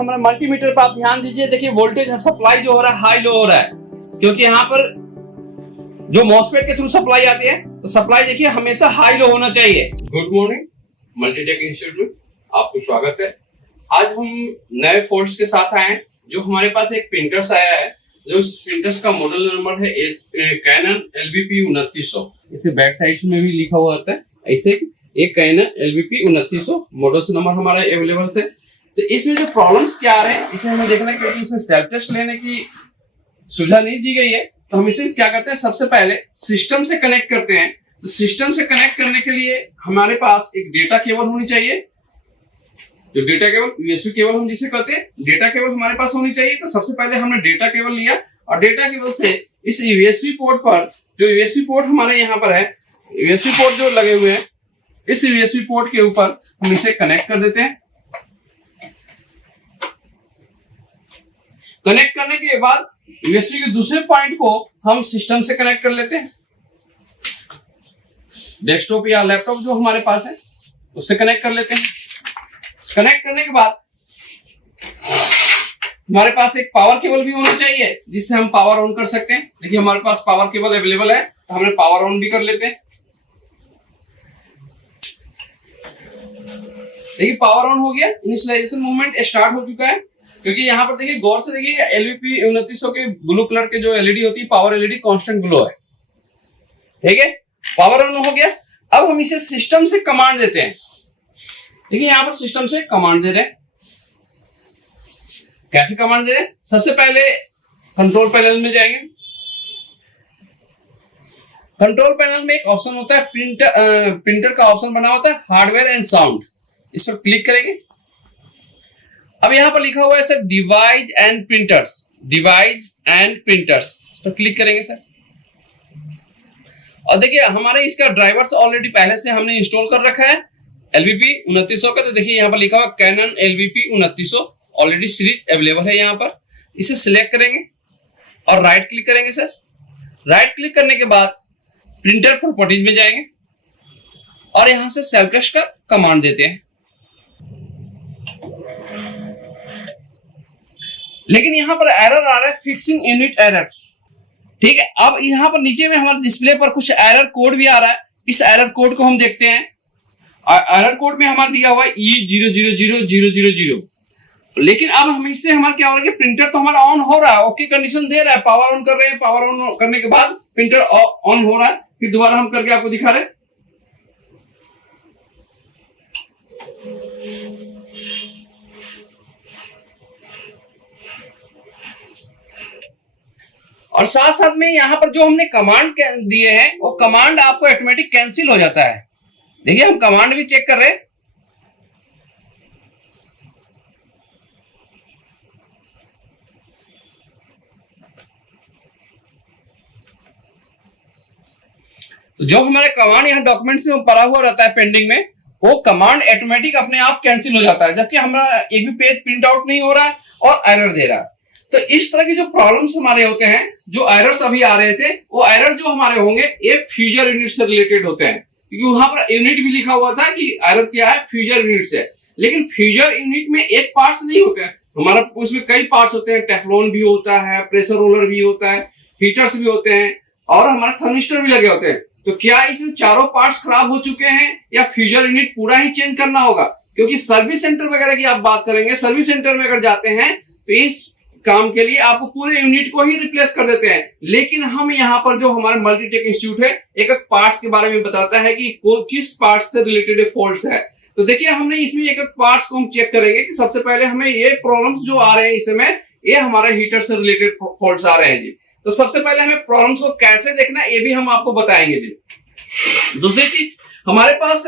हमारा मल्टीमीटर पर आप ध्यान दीजिए, देखिए वोल्टेज सप्लाई जो हो रहा है हाई लो हो रहा है, क्योंकि यहाँ पर जो मॉसफेट के थ्रू सप्लाई आती है तो सप्लाई देखिए हमेशा हाई लो होना चाहिए। गुड मॉर्निंग, मल्टीटेक इंस्टीट्यूट में आपको स्वागत है। आज हम नए फोल्ड्स के साथ आए हैं। जो हमारे पास एक प्रिंटर्स आया है, जो इस प्रिंटर्स का मॉडल नंबर है कैनन LVP 2900। इसे बैक साइड में भी लिखा हुआ होता है ऐसे, एक कैनन LVP 2900 मॉडल्स नंबर हमारा अवेलेबल है। तो इसमें जो प्रॉब्लम्स क्या आ रहे हैं इसे हमें देखना है, क्योंकि इसमें सेल्फ टेस्ट लेने की सुविधा नहीं दी गई है। तो हम इसे क्या करते हैं, सबसे पहले सिस्टम से कनेक्ट करते हैं। तो सिस्टम से कनेक्ट करने के लिए हमारे पास एक डेटा केबल होनी चाहिए। जो डेटा केबल USB केबल हम जिसे कहते हैं, डेटा केबल हमारे पास होनी चाहिए। तो सबसे पहले हमने डेटा केबल लिया और डेटा केबल से इस USB पोर्ट पर, जो USB पोर्ट हमारे यहाँ पर है, USB पोर्ट जो लगे हुए हैं, इस USB पोर्ट के ऊपर हम इसे कनेक्ट कर देते हैं। कनेक्ट करने के बाद USB के दूसरे पॉइंट को हम सिस्टम से कनेक्ट कर लेते हैं। डेस्कटॉप या लैपटॉप जो हमारे पास है उससे कनेक्ट कर लेते हैं। कनेक्ट करने के बाद हमारे पास एक पावर केबल भी होना चाहिए जिससे हम पावर ऑन कर सकते हैं। देखिए हमारे पास पावर केबल अवेलेबल है, तो हमने पावर ऑन भी कर लेते हैं। देखिए पावर ऑन हो गया, इनिशियलाइजेशन मूवमेंट स्टार्ट हो चुका है। क्योंकि यहाँ पर देखिए गौर से देखिए LVP 2900 के ब्लू कलर के जो LED होती है, पावर LED कांस्टेंट ग्लो है, ठीक है। पावर ऑन हो गया। अब हम इसे सिस्टम से कमांड देते हैं। देखिए यहाँ पर सिस्टम से कमांड दे रहे हैं। कैसे कमांड दे रहे हैं, सबसे पहले कंट्रोल पैनल में जाएंगे। कंट्रोल पैनल में एक ऑप्शन होता है प्रिंटर का ऑप्शन बना होता है हार्डवेयर एंड साउंड, इस पर क्लिक करेंगे। अब यहाँ पर लिखा हुआ है sir device and printers, device and printers, इस पर क्लिक करेंगे सर। और देखिए हमारे इसका ड्राइवर्स ऑलरेडी पहले से हमने इंस्टॉल कर रखा है LVP 2900 का। तो देखिए यहाँ पर लिखा हुआ Canon LVP 2900 already series available है। यहाँ पर इसे सिलेक्ट करेंगे और राइट क्लिक करेंगे सर। राइट क्लिक करने के बाद प्रिंटर प्रॉपर्टीज में जाएंगे और यहाँ से सेल्फ टेस्ट का कमांड देते हैं। लेकिन यहाँ पर एरर आ रहा है, फिक्सिंग यूनिट एरर, ठीक है। अब यहाँ पर नीचे में हमारे डिस्प्ले पर कुछ एरर कोड भी आ रहा है। इस एरर कोड को हम देखते हैं। एरर कोड में हमारा दिया हुआ है E000000। लेकिन अब हम इससे हमारा क्या हो रहा है कि प्रिंटर तो हमारा ऑन हो रहा है, ओके कंडीशन दे रहा है, पावर ऑन कर रहे हैं। पावर ऑन करने के बाद प्रिंटर ऑन हो रहा है। फिर दोबारा हम करके आपको दिखा रहे हैं। और साथ साथ में यहाँ पर जो हमने कमांड दिए हैं वो कमांड आपको ऑटोमेटिक कैंसिल हो जाता है। देखिए हम कमांड भी चेक कर रहे हैं। तो जो हमारे कमांड यहाँ डॉक्यूमेंट्स में पड़ा हुआ रहता है पेंडिंग में, वो कमांड ऑटोमेटिक अपने आप कैंसिल हो जाता है, जबकि हमारा एक भी पेज प्रिंट आउट नहीं हो रहा है और एरर दे रहा है। तो इस तरह के जो प्रॉब्लम्स हमारे होते हैं, जो एरर्स अभी आ रहे थे, वो एरर जो हमारे होंगे ये फ्यूजर यूनिट से रिलेटेड होते हैं। क्योंकि वहां पर यूनिट भी लिखा हुआ था कि एरर क्या है, फ्यूजर यूनिट से। लेकिन फ्यूजर यूनिट में एक पार्ट्स नहीं होते हैं, हमारा उसमें कई पार्ट्स होते हैं। टेफ्लॉन भी होता है, प्रेशर रोलर भी होता है, हीटर्स भी होते हैं और हमारे थर्मिस्टर भी लगे होते हैं। तो क्या इसमें चारों पार्ट्स खराब हो चुके हैं या फ्यूजर यूनिट पूरा ही चेंज करना होगा? क्योंकि सर्विस सेंटर वगैरह की आप बात करेंगे, सर्विस सेंटर में अगर जाते हैं तो इस काम के लिए आपको पूरे यूनिट को ही रिप्लेस कर देते हैं। लेकिन हम यहाँ पर जो हमारा मल्टीटेक इंस्टीट्यूट है, एक एक पार्ट्स के बारे में बताता है कि किस पार्ट्स से रिलेटेड फॉल्ट्स है। तो देखिए हमने इसमें एक एक पार्ट्स को हम चेक करेंगे कि सबसे पहले हमें ये प्रॉब्लम्स जो आ रहे हैं इस समय, ये हमारे हीटर से रिलेटेड फॉल्ट्स आ रहे हैं जी। तो सबसे पहले हमें प्रॉब्लम्स को कैसे देखना है ये भी हम आपको बताएंगे जी। दूसरी चीज, हमारे पास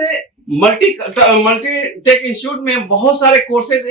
मल्टीटेक इंस्टीट्यूट में बहुत सारे कोर्सेज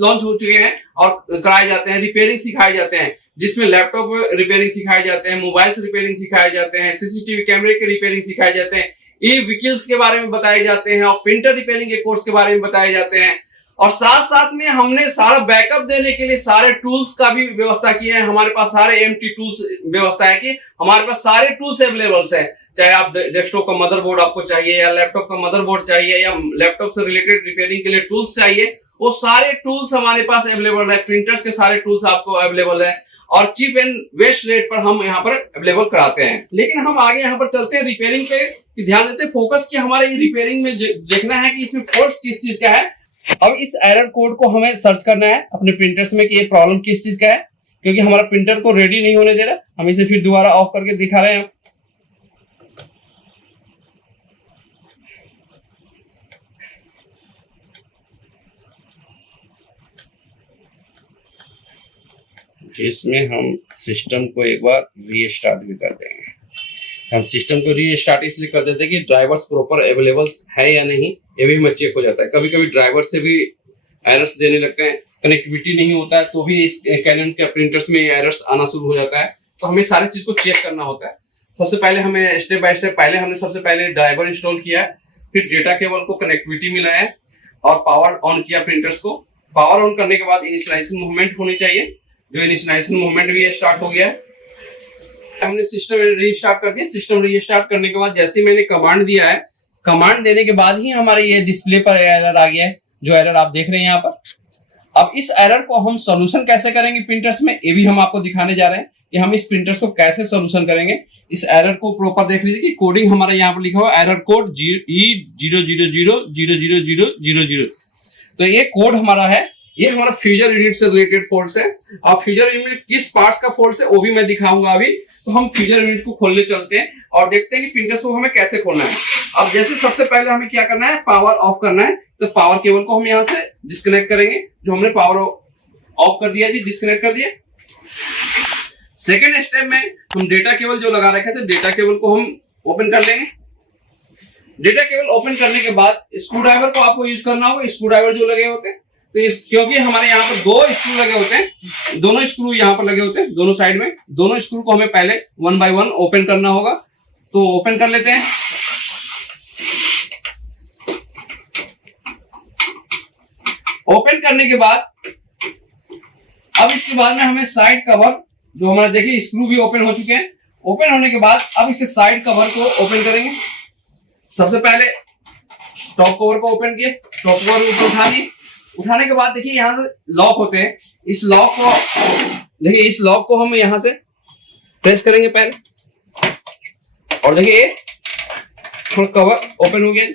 लॉन्च हो चुके हैं और कराए जाते हैं। रिपेयरिंग सिखाए जाते हैं, जिसमें लैपटॉप रिपेयरिंग सिखाए जाते हैं, मोबाइल से रिपेयरिंग सिखाए जाते हैं, CCTV कैमरे के रिपेयरिंग सिखाए जाते हैं, ई व्हीकल्स के बारे में बताए जाते हैं और प्रिंटर रिपेयरिंग के कोर्स के बारे में बताए जाते हैं। और साथ साथ में हमने सारा बैकअप देने के लिए सारे टूल्स का भी व्यवस्था किया है। हमारे पास सारे एमटी टूल्स व्यवस्था है कि हमारे पास सारे टूल्स अवेलेबल है। चाहे आप डेस्कटॉप का मदरबोर्ड आपको चाहिए या लैपटॉप का मदरबोर्ड चाहिए या लैपटॉप से रिलेटेड रिपेयरिंग के लिए टूल्स चाहिए, वो सारे टूल्स हमारे पास अवेलेबल है, प्रिंटर्स के सारे टूल्स आपको अवेलेबल है और चीप एंड बेस्ट रेट पर हम यहाँ पर अवेलेबल कराते हैं। लेकिन हम आगे यहाँ पर चलते हैं रिपेयरिंग पे, कि ध्यान देते हैं फोकस कि हमारे ये रिपेयरिंग में देखना है कि इसमें फॉल्ट किस चीज का है। अब इस एरर कोड को हमें सर्च करना है अपने प्रिंटर्स में कि ये प्रॉब्लम किस चीज का है, क्योंकि हमारा प्रिंटर को रेडी नहीं होने दे रहा। हम इसे फिर दोबारा ऑफ करके दिखा रहे हैं। जिसमें हम सिस्टम को एक बार रीस्टार्ट भी कर देंगे। हम सिस्टम को रीस्टार्ट इसलिए कर देते हैं कि ड्राइवर्स प्रॉपर अवेलेबल है या नहीं, ये भी हमें चेक हो जाता है। कभी कभी ड्राइवर से भी एरर्स देने लगते हैं, कनेक्टिविटी नहीं होता है, तो भी इस कैनन के प्रिंटर्स में एरर्स आना शुरू हो जाता है। तो हमें सारी चीज को चेक करना होता है। सबसे पहले हमें स्टेप बाय स्टेप, पहले हमने सबसे पहले ड्राइवर इंस्टॉल किया है, फिर डेटा केबल को कनेक्टिविटी मिला है और पावर ऑन किया प्रिंटर्स को। पावर ऑन करने के बाद इनिशियलाइजेशन मूवमेंट होनी चाहिए, जो इनिशियलाइजेशन मूवमेंट भी स्टार्ट हो गया है। हमने सिस्टम रीस्टार्ट कर दिया। सिस्टम रीस्टार्ट करने के बाद जैसे मैंने कमांड दिया है, कमांड देने के बाद ही हमारे ये डिस्प्ले पर एरर आ गया है, जो एरर आप देख रहे हैं यहाँ पर। अब इस एरर को हम सॉल्यूशन कैसे करेंगे प्रिंटर्स में, ये भी हम आपको दिखाने जा रहे हैं कि हम इस प्रिंटर्स को कैसे सॉल्यूशन करेंगे। इस एरर को प्रॉपर देख लीजिए कि कोडिंग हमारा यहाँ पर लिखा हुआ एरर कोड E0000000। तो ये कोड हमारा है, ये हमारा फ्यूजन यूनिट से रिलेटेड फॉल्ट है। अब फ्यूजन यूनिट किस पार्ट्स का फॉल्ट है वो भी मैं दिखाऊंगा अभी। तो हम फ्यूजन यूनिट को खोलने चलते हैं और देखते हैं कि प्रिंटर्स को हमें कैसे खोलना है। अब जैसे सबसे पहले हमें क्या करना है, पावर ऑफ करना है। तो पावर केबल को हम यहाँ से डिस्कनेक्ट करेंगे, जो हमने पावर ऑफ कर दिया जी, डिस्कनेक्ट कर दिया। सेकेंड स्टेप में हम डेटा केबल जो लगा रखे थे, डेटा केबल को हम ओपन कर लेंगे। डेटा केबल ओपन करने के बाद स्क्रू ड्राइवर को आपको यूज करना होगा। स्क्रू ड्राइवर जो लगे होते हैं, तो क्योंकि हमारे यहाँ पर दो स्क्रू लगे होते हैं, दोनों स्क्रू यहाँ पर लगे होते हैं दोनों साइड में। दोनों स्क्रू को हमें पहले 1 बाय 1 ओपन करना होगा। तो ओपन कर लेते हैं। ओपन करने के बाद अब इसके बाद में हमें साइड कवर, जो हमारा देखिए स्क्रू भी ओपन हो चुके हैं। ओपन होने के बाद अब इसके साइड कवर को ओपन करेंगे। सबसे पहले टॉप कवर को ओपन किए, टॉप कवर ऊपर उठा दिए। उठाने के बाद देखिए यहाँ से लॉक होते हैं, इस लॉक को देखिए, इस लॉक को हम यहाँ से प्रेस करेंगे पहले, और देखिए थोड़ा कवर ओपन हो गया।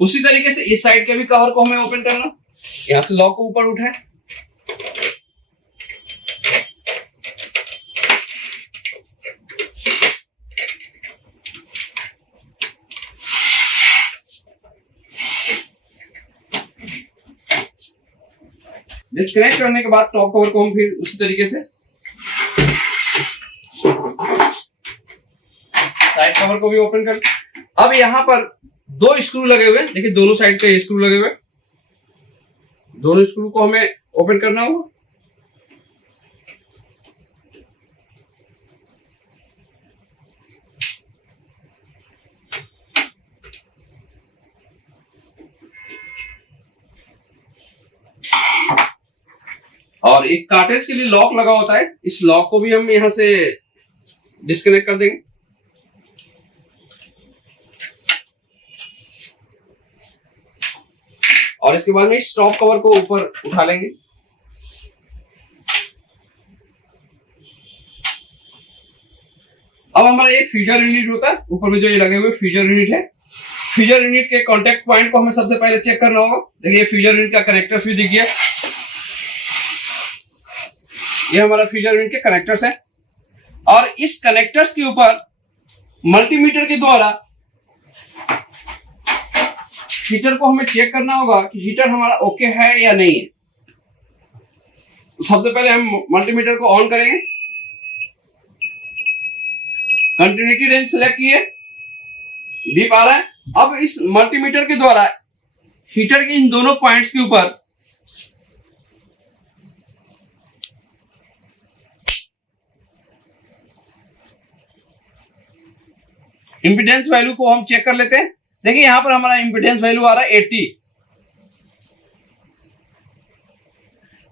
उसी तरीके से इस साइड के भी कवर को हमें ओपन करना, यहाँ से लॉक को ऊपर उठाएं। डिस्कनेक्ट करने के बाद टॉप कवर को हम फिर उसी तरीके से साइड कवर को भी ओपन कर। अब यहाँ पर दो स्क्रू लगे हुए, देखिए दोनों साइड के स्क्रू लगे हुए, दोनों स्क्रू को हमें ओपन करना होगा। और एक कार्टेज के लिए लॉक लगा होता है, इस लॉक को भी हम यहां से डिस्कनेक्ट कर देंगे। और इसके बाद में स्टॉप कवर को ऊपर उठा लेंगे। अब हमारा ये फ्यूजर यूनिट होता है, ऊपर में जो ये लगे हुए फ्यूजर यूनिट है। फ्यूजर यूनिट के कांटेक्ट पॉइंट को हमें सबसे पहले चेक करना होगा। देखिए फ्यूजर यूनिट का कनेक्टर्स भी दिख गया, ये हमारा फ्यूजर यूनिट के कनेक्टर्स है। और इस कनेक्टर्स के ऊपर मल्टीमीटर के द्वारा हीटर को हमें चेक करना होगा कि हीटर हमारा ओके है या नहीं है। सबसे पहले हम मल्टीमीटर को ऑन करेंगे, कंटिन्यूटी रेंज सेलेक्ट किए, बीप आ रहा है। अब इस मल्टीमीटर के द्वारा हीटर के इन दोनों पॉइंट्स के ऊपर इंपीडेंस वैल्यू को हम चेक कर लेते हैं। देखिए यहां पर हमारा इंपीडेंस वैल्यू आ रहा है 80।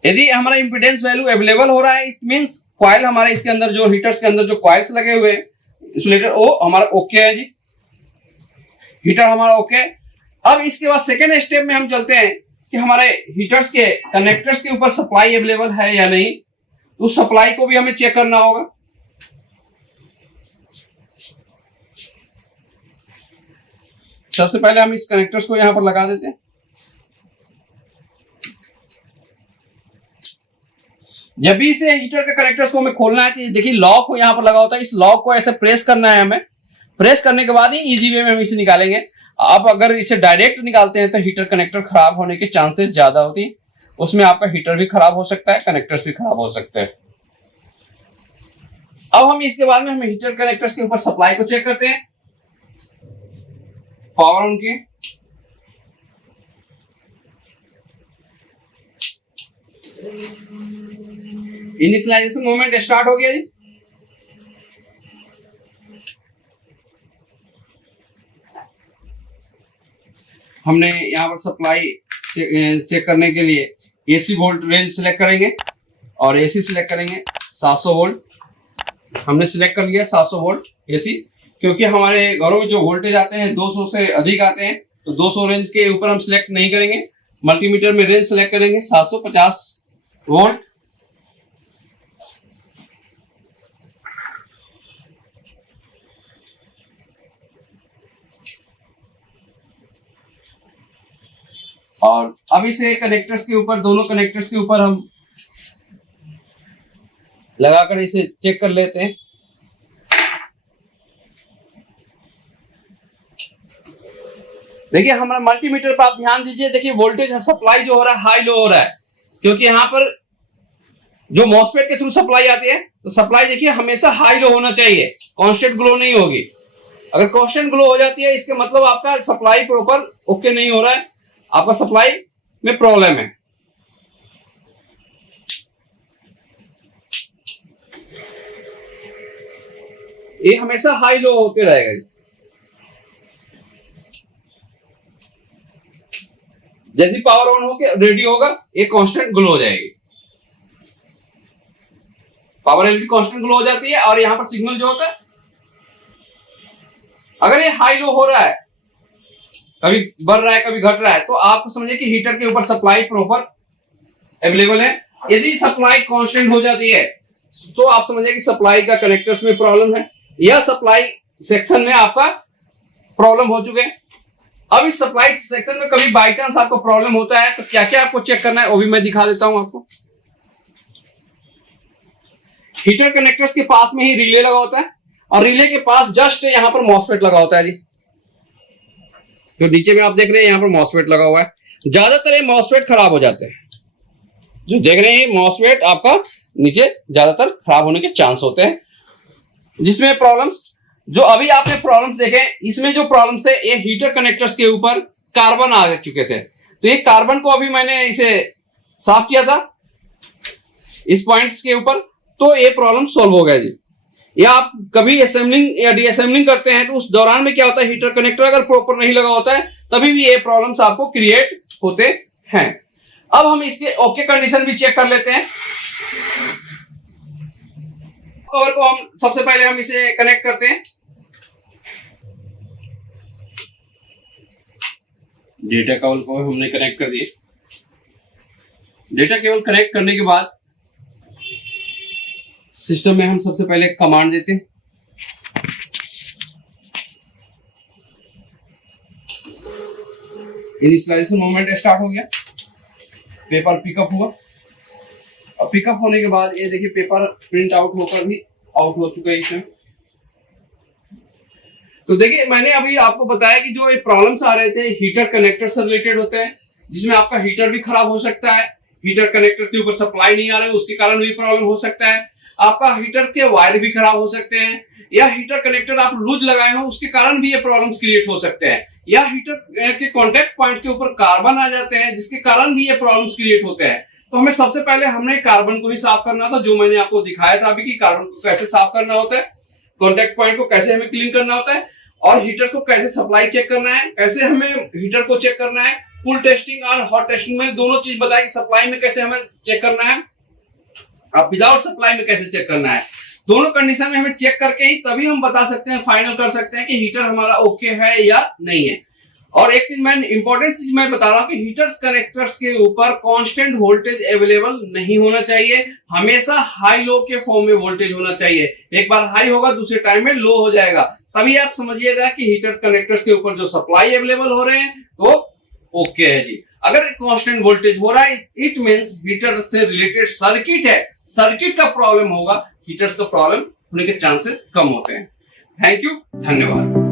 यदि हमारा इंपीडेंस वैल्यू अवेलेबल हो रहा है, इट मींस कॉइल हमारे इसके अंदर जो हीटर्स के अंदर जो कॉइल्स लगे हुए हैं इंसुलेटर ओ हमारा ओके है जी, हीटर हमारा ओके है। अब इसके बाद सेकेंड स्टेप में हम चलते हैं कि हमारे हीटर्स के कनेक्टर्स के ऊपर सप्लाई अवेलेबल है या नहीं, तो सप्लाई को भी हमें चेक करना होगा। सबसे पहले हम इस कनेक्टर्स को यहां पर लगा देते हैं। जब भी इसे हीटर के कनेक्टर्स को हमें खोलना है तो देखिए लॉक को यहां पर लगा होता है, इस लॉक को ऐसे प्रेस करना है हमें। प्रेस करने के बाद ही इजी वे में हम इसे निकालेंगे। आप अगर इसे डायरेक्ट निकालते हैं तो हीटर कनेक्टर खराब होने के चांसेस ज्यादा होती है, उसमें आपका हीटर भी खराब हो सकता है, कनेक्टर्स भी खराब हो सकते हैं। अब हम इसके बाद में हम हीटर कनेक्टर्स के ऊपर सप्लाई को चेक करते हैं। पावर ऑन किए, इनिशियलाइजेशन मूवमेंट स्टार्ट हो गया जी। हमने यहाँ पर सप्लाई चेक करने के लिए एसी वोल्ट रेंज सिलेक्ट करेंगे और एसी सिलेक्ट करेंगे 700 वोल्ट। हमने सिलेक्ट कर लिया 700 वोल्ट एसी, क्योंकि हमारे घरों में जो वोल्टेज आते हैं 200 से अधिक आते हैं, तो 200 रेंज के ऊपर हम सिलेक्ट नहीं करेंगे। मल्टीमीटर में रेंज सिलेक्ट करेंगे 750 वोल्ट। और अब इसे कनेक्टर्स के ऊपर, दोनों कनेक्टर्स के ऊपर हम लगाकर इसे चेक कर लेते हैं। देखिए हमारा मल्टीमीटर पर आप ध्यान दीजिए, देखिए वोल्टेज सप्लाई जो हो रहा है हाई लो हो रहा है, क्योंकि यहाँ पर जो मॉसफेट के थ्रू सप्लाई आती है तो सप्लाई देखिए हमेशा हाई लो होना चाहिए, कांस्टेंट ग्लो नहीं होगी। अगर कांस्टेंट ग्लो हो जाती है इसके मतलब आपका सप्लाई प्रॉपर ओके नहीं हो रहा है, आपका सप्लाई में प्रॉब्लम है। ये हमेशा हाई लो होते रहेगा। जैसी पावर ऑन होके रेडी होगा ये कांस्टेंट ग्लो हो जाएगी। पावर एलईडी कांस्टेंट ग्लो हो जाती है और यहां पर सिग्नल जो होता है, अगर ये हाई लो हो रहा है, कभी बढ़ रहा है कभी घट रहा है, तो आप समझिए कि हीटर के ऊपर सप्लाई प्रॉपर अवेलेबल है। यदि सप्लाई कांस्टेंट हो जाती है तो आप समझिए कि सप्लाई का कनेक्टर्स में प्रॉब्लम है या सप्लाई सेक्शन में आपका प्रॉब्लम हो चुके हैं। अब इस सप्लाई सेक्शन में कभी बाई चांस आपको प्रॉब्लम होता है तो क्या क्या आपको चेक करना है वो भी मैं दिखा देता हूं आपको। हीटर कनेक्टर्स के पास में ही रिले लगा होता है और रिले के पास जस्ट यहां पर मॉसफेट लगा होता है जी। तो नीचे में आप देख रहे हैं यहां पर मॉसफेट लगा हुआ है। ज्यादातर ये मॉसफेट खराब हो जाते हैं, जो देख रहे हैं मॉसफेट आपका नीचे ज्यादातर खराब होने के चांस होते हैं, जिसमें प्रॉब्लम्स जो अभी आपने प्रॉब्लम्स देखे, इसमें जो प्रॉब्लम्स थे ये हीटर कनेक्टर्स के ऊपर कार्बन आ चुके थे। तो ये कार्बन को अभी मैंने इसे साफ किया था इस पॉइंट्स के ऊपर, तो ये प्रॉब्लम सॉल्व हो गया जी। या आप कभी असेंबलिंग या डीअसेंबलिंग करते हैं तो उस दौरान में क्या होता है, हीटर कनेक्टर अगर प्रॉपर नहीं लगा होता है तभी भी ये प्रॉब्लम्स आपको क्रिएट होते हैं। अब हम इसके ओके कंडीशन भी चेक कर लेते हैं। कवर को हम सबसे पहले हम इसे कनेक्ट करते हैं। डेटा केबल को हमने कनेक्ट कर दिए। डेटा केबल कनेक्ट करने के बाद सिस्टम में हम सबसे पहले कमांड देते हैं। इनिशियलाइजेशन मूवमेंट स्टार्ट हो गया, पेपर पिकअप हुआ और पिकअप होने के बाद ये देखिए पेपर प्रिंट आउट होकर भी आउट हो चुका है इसमें। तो देखिए मैंने अभी आपको बताया कि जो ये प्रॉब्लम्स आ रहे थे हीटर कनेक्टर से रिलेटेड होते हैं, जिसमें आपका हीटर भी खराब हो सकता है, हीटर कनेक्टर के ऊपर सप्लाई नहीं आ रहा है उसके कारण भी प्रॉब्लम हो सकता है, आपका हीटर के वायर भी खराब हो सकते हैं, या हीटर कनेक्टर आप लूज लगाए हो उसके कारण भी ये प्रॉब्लम्स क्रिएट हो सकते हैं, या हीटर के कॉन्टेक्ट पॉइंट के ऊपर कार्बन आ जाते हैं जिसके कारण भी ये प्रॉब्लम्स क्रिएट होते हैं। तो हमें सबसे पहले हमने कार्बन को ही साफ करना था, जो मैंने आपको दिखाया था अभी कि कार्बन को कैसे साफ करना होता है, कॉन्टेक्ट पॉइंट को कैसे हमें क्लीन करना होता है, और हीटर को कैसे सप्लाई चेक करना है, कैसे हमें हीटर को चेक करना है। फुल टेस्टिंग और हॉट टेस्टिंग में दोनों चीज बताया कि सप्लाई में कैसे हमें चेक करना है, अब विदाउट सप्लाई में कैसे चेक करना है। दोनों कंडीशन में हमें चेक करके ही तभी हम बता सकते हैं, फाइनल कर सकते हैं कि हीटर हमारा ओके है या नहीं है। और एक चीज मैं इंपॉर्टेंट चीज मैं बता रहा हूं कि हीटर्स कनेक्टर्स के ऊपर कांस्टेंट वोल्टेज अवेलेबल नहीं होना चाहिए, हमेशा हाई लो के फॉर्म में वोल्टेज होना चाहिए। एक बार हाई होगा दूसरे टाइम में लो हो जाएगा, तभी आप समझिएगा कि हीटर कनेक्टर्स के ऊपर जो सप्लाई अवेलेबल हो रहे हैं तो ओके है जी। अगर कांस्टेंट वोल्टेज हो रहा है इट मींस हीटर से रिलेटेड सर्किट है, सर्किट का प्रॉब्लम होगा, हीटर्स का प्रॉब्लम होने के चांसेस कम होते हैं। थैंक यू, धन्यवाद।